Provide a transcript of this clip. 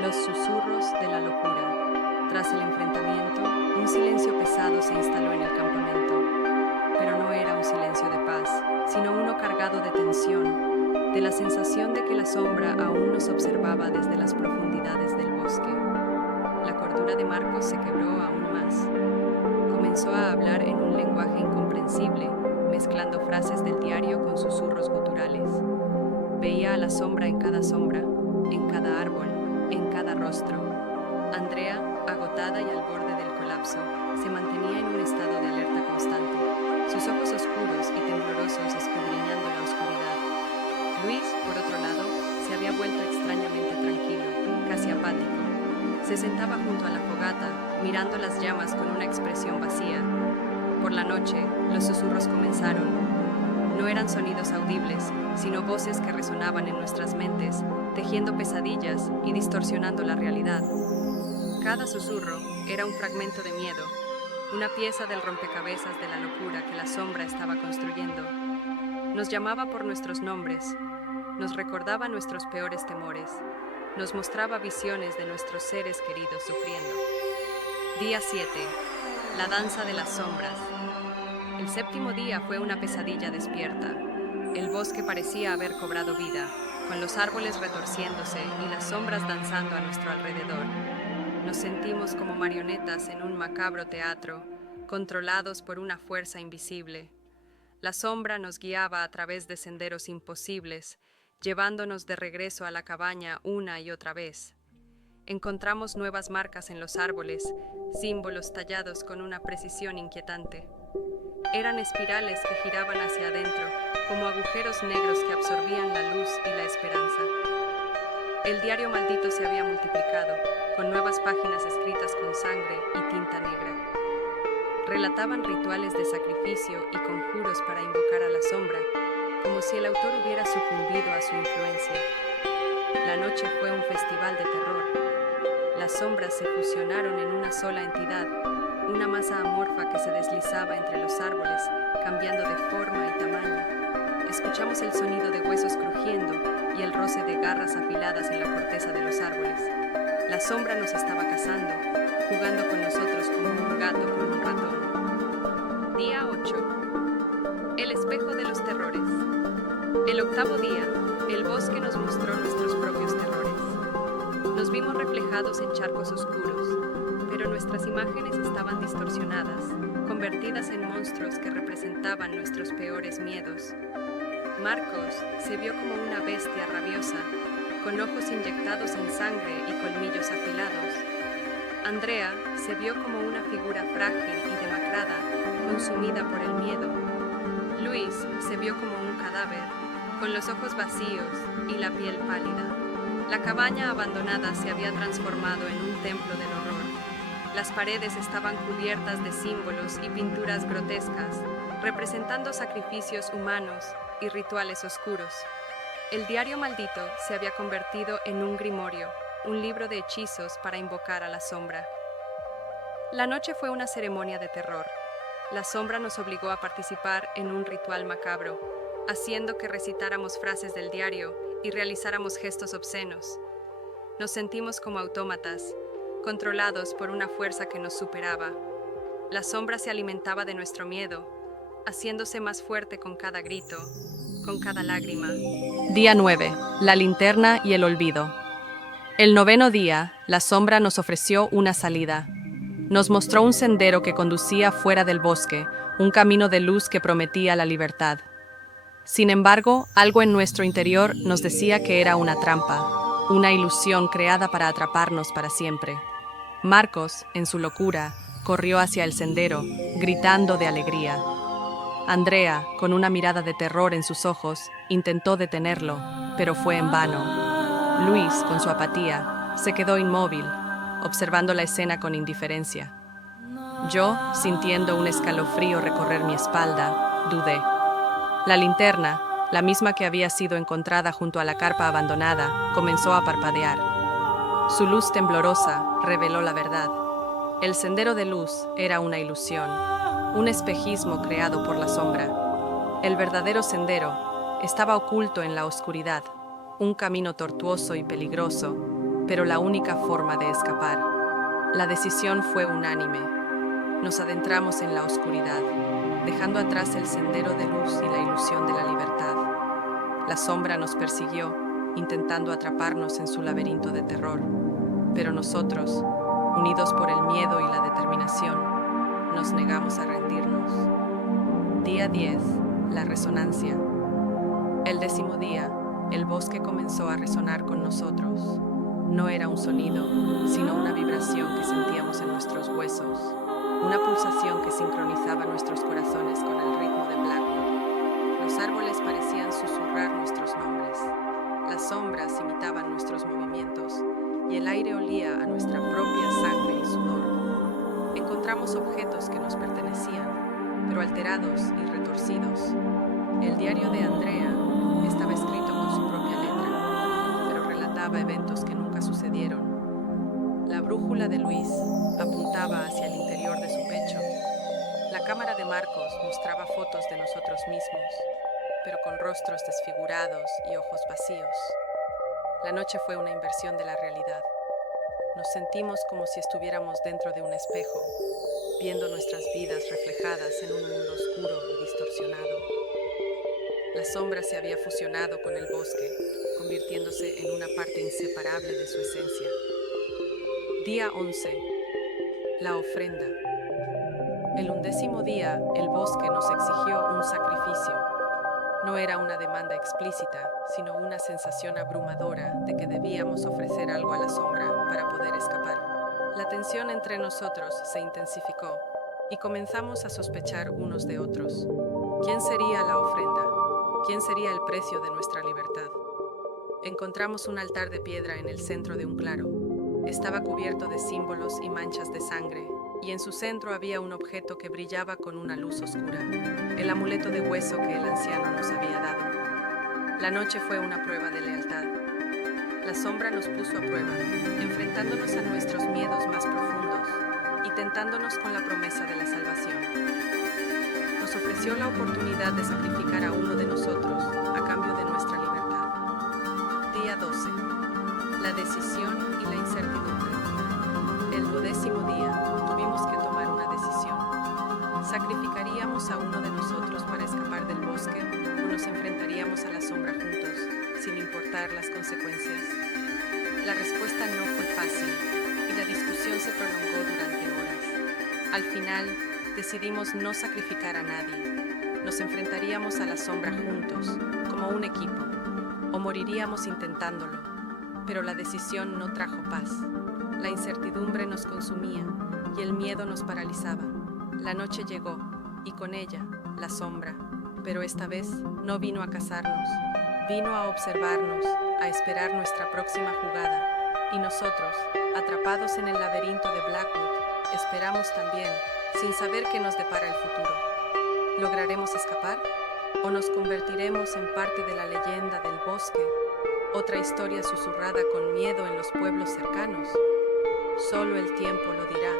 Los susurros de la locura. Tras el enfrentamiento, un silencio pesado se instaló en el campamento. Pero no era un silencio de paz, sino uno cargado de tensión, de la sensación de que la sombra aún nos observaba desde las profundidades del bosque. La cordura de Marcos se quebró aún más. Comenzó a hablar en un lenguaje incomprensible, mezclando frases del diario con susurros guturales. Veía a la sombra, en cada árbol, en cada rostro. Andrea, agotada y al borde del colapso, se mantenía en un estado de alerta constante, sus ojos oscuros y temblorosos escudriñando la oscuridad. Luis, por otro lado, se había vuelto extrañamente tranquilo, casi apático. Se sentaba junto a la fogata, mirando las llamas con una expresión vacía. Por la noche, los susurros comenzaron. No eran sonidos audibles, sino voces que resonaban en nuestras mentes, tejiendo pesadillas y distorsionando la realidad. Cada susurro era un fragmento de miedo, una pieza del rompecabezas de la locura que la sombra estaba construyendo. Nos llamaba por nuestros nombres, nos recordaba nuestros peores temores, nos mostraba visiones de nuestros seres queridos sufriendo. Día 7. La danza de las sombras. El séptimo día fue una pesadilla despierta. El bosque parecía haber cobrado vida, con los árboles retorciéndose y las sombras danzando a nuestro alrededor. Nos sentimos como marionetas en un macabro teatro, controlados por una fuerza invisible. La sombra nos guiaba a través de senderos imposibles, llevándonos de regreso a la cabaña una y otra vez. Encontramos nuevas marcas en los árboles, símbolos tallados con una precisión inquietante. Eran espirales que giraban hacia adentro, como agujeros negros que absorbían la luz y la esperanza. El diario maldito se había multiplicado, con nuevas páginas escritas con sangre y tinta negra. Relataban rituales de sacrificio y conjuros para invocar a la sombra, como si el autor hubiera sucumbido a su influencia. La noche fue un festival de terror. Las sombras se fusionaron en una sola entidad, una masa amorfa que se deslizaba entre los árboles, cambiando de forma y tamaño. Escuchamos el sonido de huesos crujiendo y el roce de garras afiladas en la corteza de los árboles. La sombra nos estaba cazando, jugando con nosotros como un gato con un ratón. Día 8. El espejo de los terrores. El octavo día, el bosque nos mostró nuestros propios terrores. Nos vimos reflejados en charcos oscuros, pero nuestras imágenes estaban distorsionadas, convertidas en monstruos que representaban nuestros peores miedos. Marcos se vio como una bestia rabiosa, con ojos inyectados en sangre y colmillos afilados. Andrea se vio como una figura frágil y demacrada, consumida por el miedo. Luis se vio como un cadáver, con los ojos vacíos y la piel pálida. La cabaña abandonada se había transformado en un templo del horror. Las paredes estaban cubiertas de símbolos y pinturas grotescas, representando sacrificios humanos y rituales oscuros. El diario maldito se había convertido en un grimorio, un libro de hechizos para invocar a la sombra. La noche fue una ceremonia de terror. La sombra nos obligó a participar en un ritual macabro, haciendo que recitáramos frases del diario y realizáramos gestos obscenos. Nos sentimos como autómatas, controlados por una fuerza que nos superaba. La sombra se alimentaba de nuestro miedo, haciéndose más fuerte con cada grito, con cada lágrima. Día 9. La linterna y el olvido. El noveno día, la sombra nos ofreció una salida. Nos mostró un sendero que conducía fuera del bosque, un camino de luz que prometía la libertad. Sin embargo, algo en nuestro interior nos decía que era una trampa, una ilusión creada para atraparnos para siempre. Marcos, en su locura, corrió hacia el sendero, gritando de alegría. Andrea, con una mirada de terror en sus ojos, intentó detenerlo, pero fue en vano. Luis, con su apatía, se quedó inmóvil, observando la escena con indiferencia. Yo, sintiendo un escalofrío recorrer mi espalda, dudé. La linterna, la misma que había sido encontrada junto a la carpa abandonada, comenzó a parpadear. Su luz temblorosa reveló la verdad. El sendero de luz era una ilusión, un espejismo creado por la sombra. El verdadero sendero estaba oculto en la oscuridad, un camino tortuoso y peligroso, pero la única forma de escapar. La decisión fue unánime. Nos adentramos en la oscuridad, dejando atrás el sendero de luz y la ilusión de la libertad. La sombra nos persiguió, intentando atraparnos en su laberinto de terror, pero nosotros, unidos por el miedo y la determinación, nos negamos a rendirnos. Día 10. La resonancia. El 10º día, el bosque comenzó a resonar con nosotros. No era un sonido, sino una vibración que sentíamos en nuestros huesos, una pulsación que sincronizaba nuestros corazones con el ritmo de Blackwood. Los árboles parecían susurrar nuestros nombres, las sombras imitaban nuestros movimientos y el aire olía a nuestra propia sangre y sudor. Encontramos objetos que nos pertenecían, pero alterados y retorcidos. El diario de Andrea estaba escrito con su propia letra, pero relataba eventos que nunca sucedieron. La brújula de Luis apuntaba hacia el interior de su pecho. La cámara de Marcos mostraba fotos de nosotros mismos, pero con rostros desfigurados y ojos vacíos. La noche fue una inversión de la realidad. Nos sentimos como si estuviéramos dentro de un espejo, viendo nuestras vidas reflejadas en un mundo oscuro y distorsionado. La sombra se había fusionado con el bosque, convirtiéndose en una parte inseparable de su esencia. Día 11. La ofrenda. El 11º día, el bosque nos exigió un sacrificio. No era una demanda explícita, sino una sensación abrumadora de que debíamos ofrecer algo a la sombra para poder escapar. La tensión entre nosotros se intensificó y comenzamos a sospechar unos de otros. ¿Quién sería la ofrenda? ¿Quién sería el precio de nuestra libertad? Encontramos un altar de piedra en el centro de un claro. Estaba cubierto de símbolos y manchas de sangre, y en su centro había un objeto que brillaba con una luz oscura, el amuleto de hueso que el anciano nos había dado. La noche fue una prueba de lealtad. La sombra nos puso a prueba, enfrentándonos a nuestros miedos más profundos y tentándonos con la promesa de la salvación. Nos ofreció la oportunidad de sacrificar a uno de nosotros a cambio de nuestra libertad. Día 12. La decisión y la incertidumbre. El 12º día tuvimos que tomar una decisión. ¿Sacrificaríamos a uno de nosotros para escapar del bosque o nos enfrentaríamos a la sombra juntos, sin importar las consecuencias? La respuesta no fue fácil y la discusión se prolongó durante horas. Al final, decidimos no sacrificar a nadie. Nos enfrentaríamos a la sombra juntos, como un equipo, o moriríamos intentándolo. Pero la decisión no trajo paz. La incertidumbre nos consumía y el miedo nos paralizaba. La noche llegó y con ella la sombra, pero esta vez no vino a cazarnos, vino a observarnos, a esperar nuestra próxima jugada. Y nosotros, atrapados en el laberinto de Blackwood, esperamos también, sin saber qué nos depara el futuro. ¿Lograremos escapar? ¿O nos convertiremos en parte de la leyenda del bosque? Otra historia susurrada con miedo en los pueblos cercanos. Solo el tiempo lo dirá.